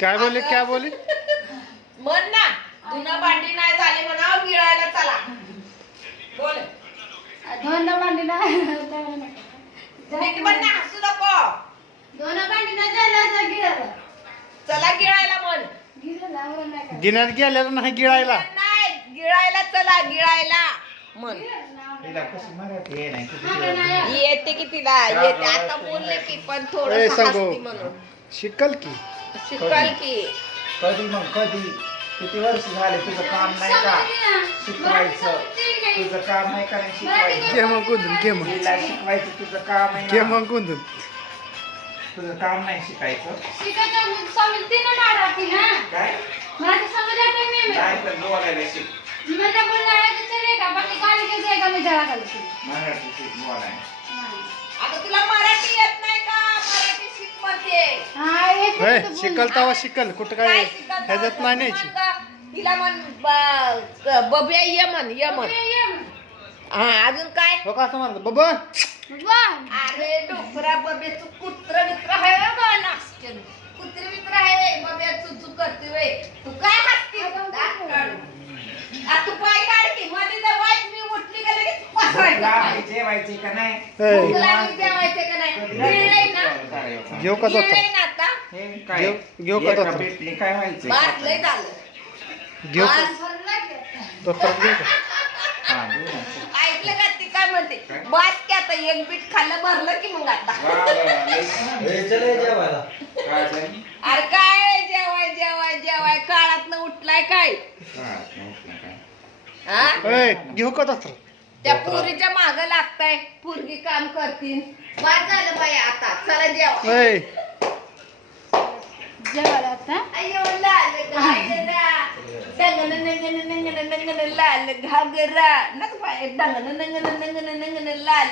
काय बोले क्या बोले म्हण ना धुणं भांडी नाही झाली म्हणा गिळायला चला बोल धुणं भांडी नाही नीट म्हण ना हसू नको धुणं भांडी नाही झालं गिळायला चला गिळायला म्हण गिन्यात गेल्यावर नाही गिळायला नाही गिळायला चला गिळायला म्हण तिला कशी मराठी आहे नाही किती येते की तिला येते आता बोलले की पण ए, थोडं सांगू. हसती म्हणून शिकल की शिकाल की कधी मग कधी किती वर्ष झाले तुझं काम नाही का शिकवायचं तुझं काम नाही का नाही शिकवायचं घे मग कुंदून घे मग तिला शिकवायचं तुझं काम आहे घे ना. मग कुंदून तुझं काम नाही शिकायचं शिकायचं समजते ना मराठी ना काय मराठी समजत नाही काय पण बोलायला शिक मला बोलणं आहे तर चलेगा बाकी गाली के जाएगा मी जरा करते मराठी शिक बोलाय आता तुला मराठी येत नाही का मराठी शिक म्हणते हां ए, शिकल तवा शिकल कुठं काय शिकल ह्याच्यात नाही न्यायची तिला म्हण बबिया ये म्हण ये म्हण हा अजून काय हो का असं म्हणतो बाबा अरे डोकरा बब्याचं कुत्र मित्र आहे बा नाश्ते कुत्र मित्र आहे बब्या चुचू करते वे तू काय हसती तू पाय काढ की मध्ये तर वाईट मी उठली का लगेच पसरायचं जेवायचे का नाही ए, तुला जेवायचं का नाही गिळलंय ना घेऊ का गिळलंय दोतर ना आता हे काय घेऊ का एका दोतर? भेटली काय व्हायचं बस लय झालं घेऊ का बस. दोतर घेऊ का हा घेऊ ना. ऐकलं का ती काय म्हणते बस की आता एक बीट खाल्लं भरलं की मग आता वा, वा, वा. काय झालं? अरे काय जेवाय जेवाय जेवाय काळात उठलाय काय हा, नव्हतं काय. हा ए, घेऊ का दोतर त्या पोरीच्या माग लागताय पोरगी काम करतील बाद झालं बाई आता चला जेवा ए, जेवायला आता अयो लाल घागरा डंगन नंगन नंगन नंगन लाल घागरा नक बाय डंगन नंगन नंगन नंगन लाल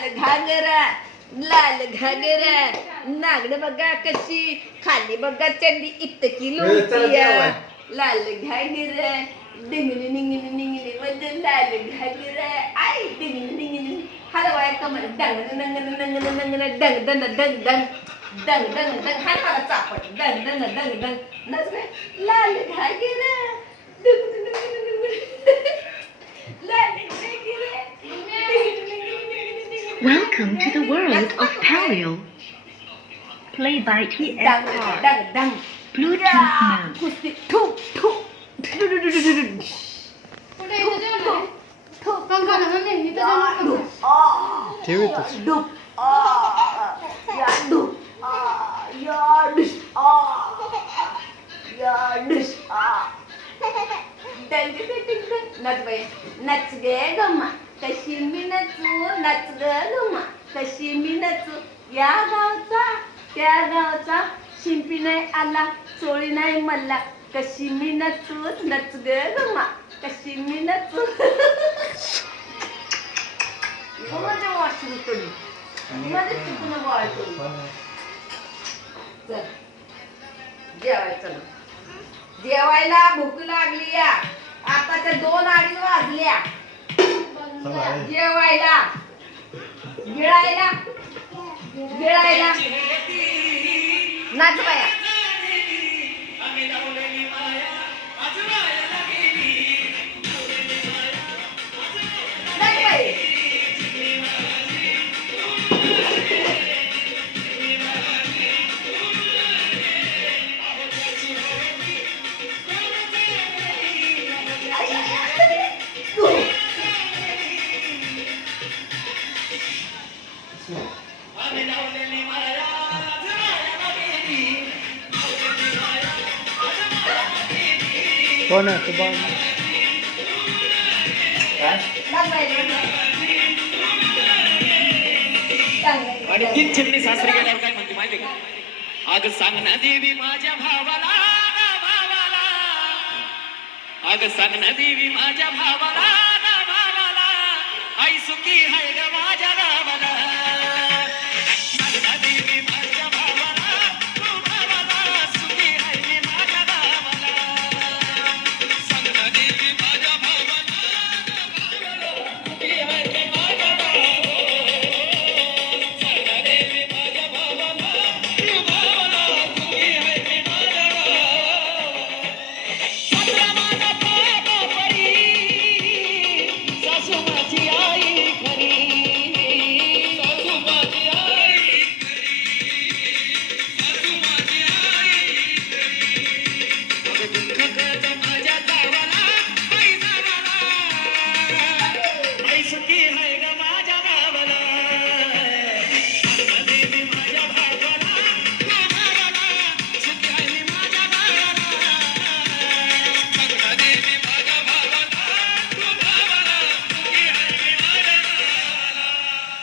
घागरा नागड बघा कशी खाली बघा चंडी इतकी लोटिया लाल घागरा डिंगली निंगली निंगली म्हणजे लाल घागरा आई डिंगली निंगली हलवाय कमर डंगन नंगन नंगन नंगन डंग डंग डंग डंग डंग डंग डंग हात मला चापट डंग डंग डंग डंग नच लाल घागरा डंग डंग डंग डंग लाल घागरा Welcome to the world of Paleo. Play by Dang TSR. Dang Dang Bluetooth mode. कुस्ती ठू ठू कुठे इथं जेवणार पंखा ना मम्मी इथं जेवणार ठेव इथंच. डुप या डुप या डिश या डिश डंग डंग डंग नच बाई नच गे गम्मा कशी मी नचू नच ग गम्मा कशी मी नचू या गावचा त्या गावचा शिंपी नाही आला चोळी नाही मला कशी मी नचू नच ग गम्मा कशी मी नचू माझ्या वॉशिंग करू माझ्या चुकून बॉल करू चल जेवायचं ना जेवायला भूक लागली या आताच्या 2:30 वाजल्या जेवायला गिळायला गिळायला नाच बाया नाच बाई कोण आहे तू बाळ काय? नाच बाई आणि तीन चिमणी सासरी गेल्यावर काय म्हणते माहिती का अग सांग ना देवी माझ्या भावाला भावाला अग सांग ना देवी माझ्या भावाला भावाला आई सुखी हाय ग